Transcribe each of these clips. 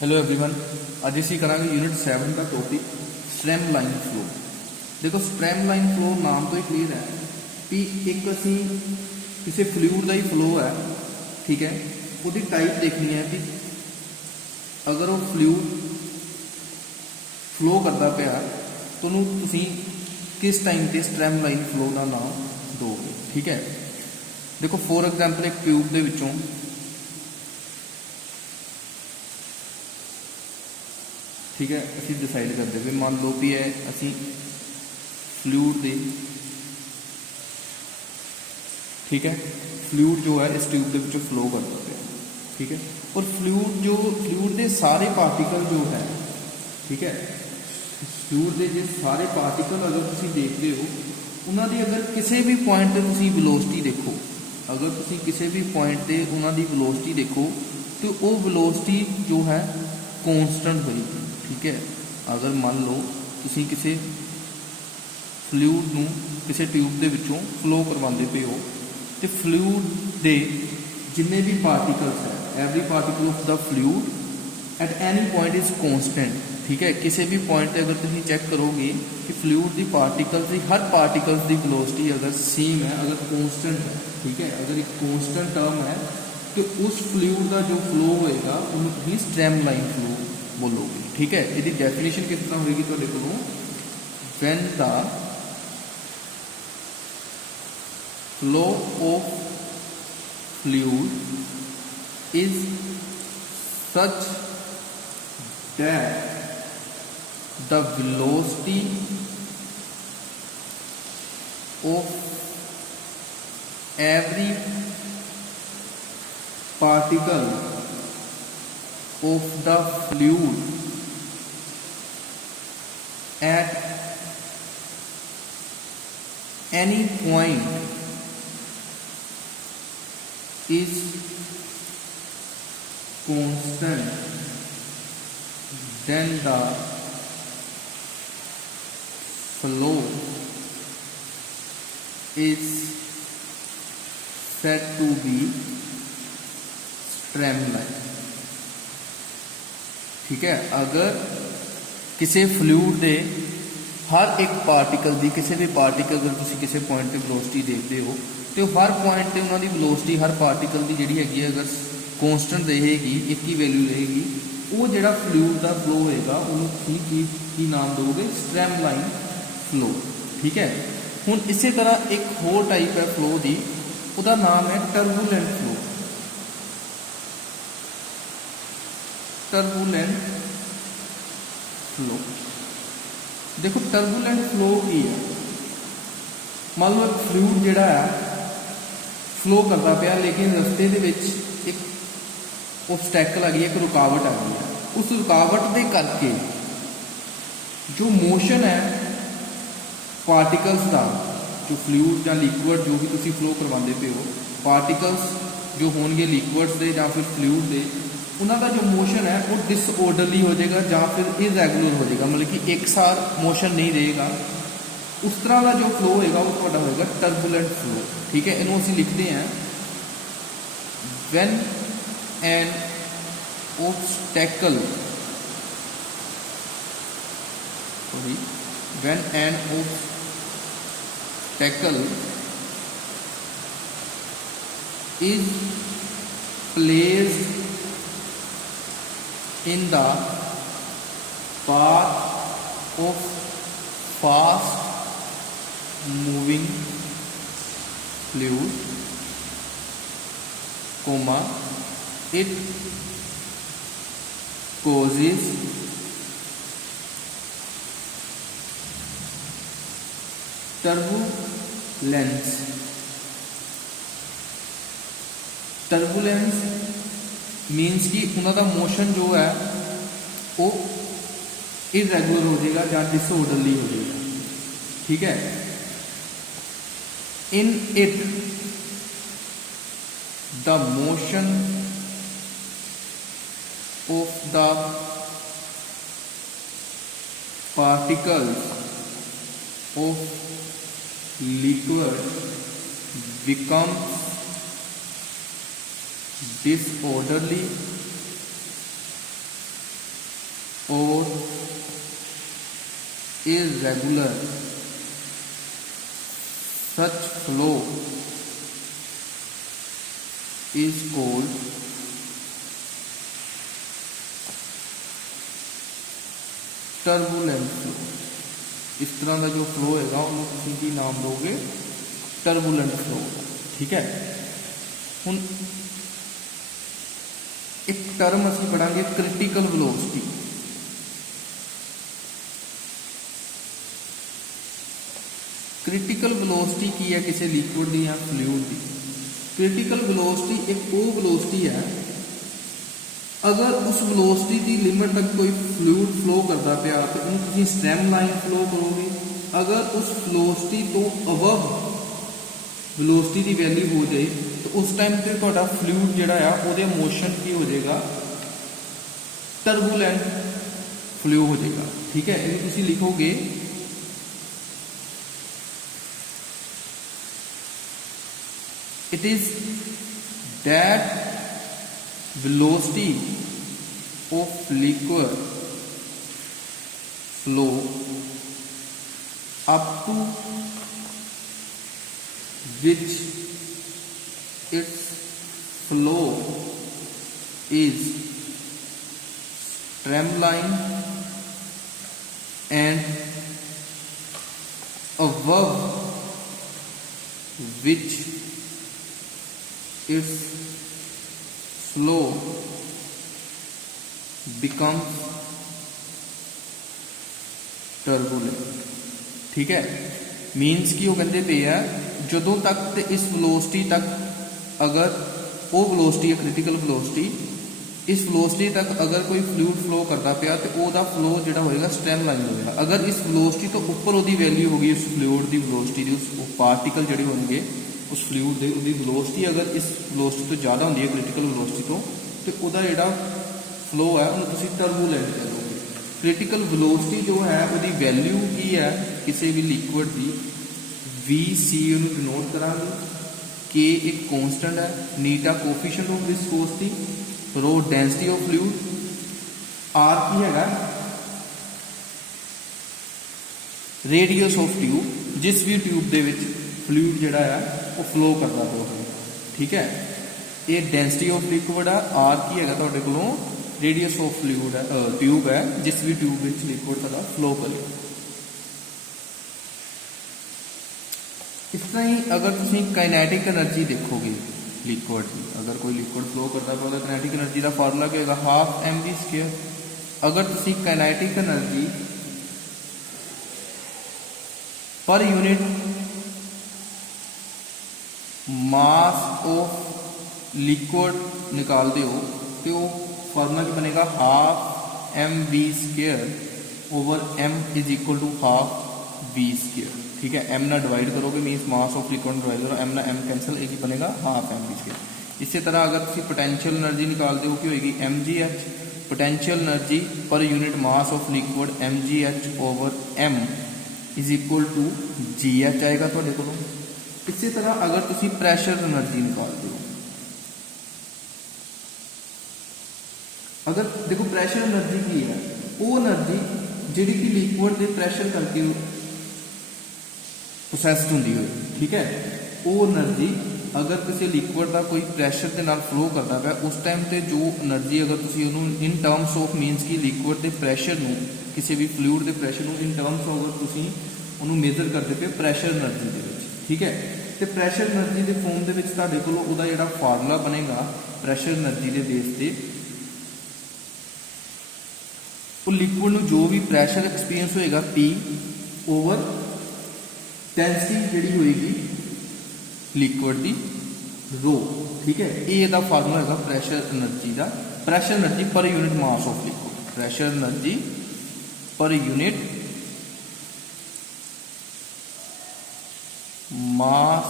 Hello everyone, अज असी करांगे unit 7 का टॉपिक स्ट्रैम लाइन फ्लो। देखो स्ट्रैम लाइन फ्लो नाम तो ही क्लीयर है कि एक असी किसी फ्लूइड का ही फ्लो है, ठीक है। उसकी टाइप देखनी है कि अगर वो फ्लूइड फ्लो करता पाया तो तुसी किस टाइम पर स्ट्रैम लाइन फ्लो का नाम दोगे, ठीक है। देखो फॉर एग्जाम्पल एक ट्यूब के विचों ठीक है असी डिसाइड करते भी मान लो भी है असी फ्लूइड दे ठीक है फ्लूइड जो है इस ट्यूब के विचों फ्लो करता पे, ठीक है। और फ्लूइड के सारे पार्टिकल जो है, ठीक है, फ्लूइड के जो सारे पार्टिकल अगर तुम देखते हो उन्होंने अगर किसी भी पॉइंट पर तुम वेलोसिटी देखो, अगर तुम किसी भी पॉइंट पर उन्होंने वेलोसिटी देखो तो वो वेलोसिटी जो है कॉन्सटेंट होगी, ठीक है। अगर मान लो तुम किसी फ्लूइड नूं किसी ट्यूब के विचों फ्लो करवाते पे हो तो फ्लूइड के जिन्ने भी पार्टिकल्स है every particle of the fluid at any point is constant, ठीक है। किसी भी पॉइंट पर अगर तुम चेक करोगे कि फ्लूइड की पार्टिकल्स की हर पार्टिकल्स की वेलोसिटी अगर सेम है, अगर कॉन्सटेंट है, ठीक है, अगर एक कॉन्सटेंट टर्म है तो उस फ्लूइड का जो फ्लो होएगा उन्होंने स्ट्रैम लाइन फ्लो बोलोगे, ठीक है। यदि डेफिनेशन किस तरह होगी तो को when the flow of fluid is such that the velocity of every particle of the fluid at any point is constant, then the flow is said to be streamline, ठीक है। अगर किसी फ्लूइड के हर एक पार्टिकल की किसी भी particle अगर तुम किसी पॉइंट पर वेलोसिटी देखते हो तो हर पॉइंट पर उन्होंने वेलोसिटी हर पार्टिकल की जी हैगी अगर कॉन्सटेंट रहेगी, एक ही वैल्यू रहेगी, वो जो फ्लूइड का फ्लो होएगा उन्होंने की नाम दोगे स्ट्रैम लाइन फ्लो, ठीक है। हुण इसी तरह एक होर टाइप है फ्लो की, उसका नाम है टर्बूलेंट फ्लो। टर्बूलेंट फ्लो, देखो टर्बूलेंट फ्लो की है, मान लो एक फ्लूइड जिहड़ा है फ्लो करता पाया लेकिन रस्ते दे विच एक ऑब्स्टैकल आ गई, एक रुकावट आ गई है, उस रुकावट के करके जो मोशन है पार्टिकल्स का, जो फ्लूइड या लिक्विड जो भी तुम फ्लो करवाते पे हो, पार्टिकल्स जो होंगे लिक्विड्स के या फिर फ्लूइड के, उन्होंने जो मोशन है वो डिसऑर्डरली हो जाएगा या फिर इरेगुलर हो जाएगा, मतलब कि एक सार मोशन नहीं रहेगा। उस तरह का जो फ्लो होएगा वो थोड़ा होएगा टर्बुलेंट फ्लो, ठीक है। इन्हों असीं लिखते हैं when an obstacle when an obstacle is placed in the path of fast moving fluid, comma it causes turbulence. Turbulence मीनस कि उन्होंने मोशन जो है वो इरेगुलर हो जाएगा या डिसऑर्डरली हो जाएगा, ठीक है। In it the motion of the particles of liquid becomes disorderly or irregular, such flow is called turbulent flow। इस तरह का जो फ्लो है उन्होंने की नाम दोगे टर्बुलेंट फ्लो। ठीक है, हुण एक टर्म असीं पढ़ांगे क्रिटिकल वेलोसिटी। क्रिटिकल वेलोसिटी की है किसी लिक्विड की या फ्लूइड की। क्रिटिकल वेलोसिटी एक वो वेलोसिटी है अगर उस वेलोसिटी की लिमिट तक कोई फ्लूइड फ्लो करता पाया तो उन्होंने स्ट्रीम लाइन फ्लो करोगे। अगर उस वेलोसिटी तो अबव वेलोसिटी की वैल्यू हो जाए तो उस टाइम पर तुहाडा फ्लूइड जिहड़ा आ उहदे मोशन की हो जाएगा टर्बूलेंट फ्लो हो जाएगा। ठीक है, ये तुसीं लिखोगे it is that velocity of liquid flow up to which its flow is streamline and above which its flow becomes turbulent। ठीक है, मीनस की वो कहते पे है जदों तक ते इस वेलोसिटी तक अगर वो वेलोसिटी है क्रिटिकल वेलोसिटी, इस वेलोसिटी तक अगर कोई फ्लूइड फ्लो करता पाया तो वह फ्लो जो होएगा स्ट्रीम लाइन होएगा। अगर इस वेलोसिटी तो उपर वो वैल्यू होगी उस फ्लूइड की वेलोसिटी की, उस पार्टिकल जोड़े होंगे उस फ्लूइड की वेलोसिटी अगर इस वेलोसिटी तो ज़्यादा होंगी है क्रिटिकल वेलोसिटी तो वह जो फ्लो है उन्होंने टर्बूलेंट कहोगे। क्रिटिकल वेलोसिटी जो है वो वैल्यू की है किसी भी लिक्विड की वी सी डिनोट करा, के एक कॉन्सटेंट है, eta coefficient of viscosity, rho density of fluid, R की है रेडियस ऑफ ट्यूब जिस भी ट्यूब के फ्लूइड जोड़ा है वो फ्लो करता हो। ठीक है, ये डेंसिटी ऑफ लिक्विड है, आर की है तुहाडे कोलों रेडियस ऑफ फ्लूइड है ट्यूब है जिस भी ट्यूब में लिक्विड तुहाडा फ्लो करे। इस तरह ही अगर तुसीं काइनेटिक एनर्जी देखोगे लिक्विड की, अगर कोई लिक्विड फ्लो करता है तो काइनेटिक एनर्जी का फार्मूला क्या होगा हाफ mv स्क्वायर। अगर तुसीं kinetic energy per unit mass of liquid निकालते हो तो फार्मूला क्या बनेगा half mv square over m is equal to half v square. ठीक है, m ना डिवाइड करोगे means mass of liquid divide करो, m ना m कैंसिल, एक ही बनेगा हाफ mv स्क्वायर। इसी तरह अगर तुम पोटेंशियल एनर्जी निकालते हो कि होगी mgh, potential energy per unit mass of liquid mgh over m is equal to gh आएगा तुहाडे कोलों। इसी तरह अगर तुम प्रैशर एनर्जी निकालते हो, अगर देखो प्रैशर एनर्जी की है वो एनर्जी जी कि लिक्विड के प्रैशर करके प्रोसैसड होंगी हो। ठीक है, वो एनर्जी अगर किसी लिक्विड का कोई प्रैशर के नाल फ्लो करता है उस टाइम पर जो एनर्जी अगर तुम इन टर्म्स ऑफ मीनस कि लिक्विड के प्रैशर में किसी भी फ्लूइड के प्रैशर में इन टर्म्स ऑफ अगर तुम उन्होंने मेजर करते पे प्रैशर एनर्जी के। ठीक है, तो प्रैशर एनर्जी के फॉर्म के तुहाडे कोल उहदा जिहड़ा फार्मूला बनेगा प्रैशर एनर्जी के बेस पे वो लिक्विड में जो भी प्रैशर एक्सपीरियंस होएगा P ओवर डेंसिटी जी होएगी लिक्विड की रो। ठीक है, ये दा फार्मूला है प्रैशर एनर्जी का, pressure energy per unit mass of liquid, pressure energy per unit mass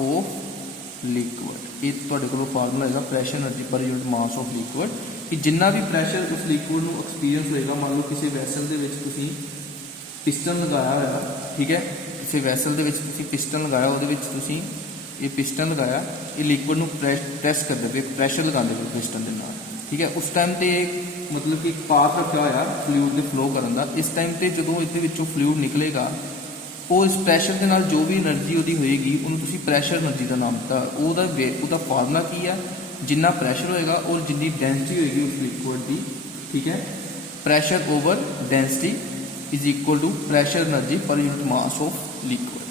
of liquid. ये तुहाडे कोल फार्मूला है pressure energy per unit mass of liquid कि जिन्ना भी प्रैशर उस लिक्विड को एक्सपीरियंस होएगा, मान लो किसी वैसल के पिस्टन लगाया है। ठीक है, किसी वैसल के पिस्टन लगाया वो ये पिस्टन लगाया, ये लिक्विड को प्रैस करते पे प्रैशर लगाते पे पिस्टन के नाल। ठीक है, उस टाइम पर मतलब कि ਪਾਥ ਰੱਖਿਆ ਹੋਇਆ ਫਲੂਇਡ ਦੇ ਫਲੋ ਕਰਨ ਦਾ। ਇਸ ਟਾਈਮ ਤੇ ਜਦੋਂ ਇਹਦੇ ਵਿੱਚੋਂ ਫਲੂਇਡ ਨਿਕਲੇਗਾ ਉਹ ਇਸ ਪ੍ਰੈਸ਼ਰ ਦੇ ਨਾਲ ਜੋ ਵੀ એનર્ਜੀ ਉਹਦੀ ਹੋਏਗੀ ਉਹਨੂੰ ਤੁਸੀਂ ਪ੍ਰੈਸ਼ਰ એનર્ਜੀ ਦਾ ਨਾਮ ਦਿੱਤਾ। ਉਹਦਾ ਫਾਰਮੂਲਾ ਕੀ ਹੈ, ਜਿੰਨਾ ਪ੍ਰੈਸ਼ਰ ਹੋਏਗਾ ਔਰ ਜਿੰਨੀ ਡੈਂਸਿਟੀ ਹੋਏਗੀ ਉਸ ਲਿਕੁਇਡ ਦੀ, ਠੀਕ ਹੈ, pressure over density is equal to pressure energy per unit mass of liquid.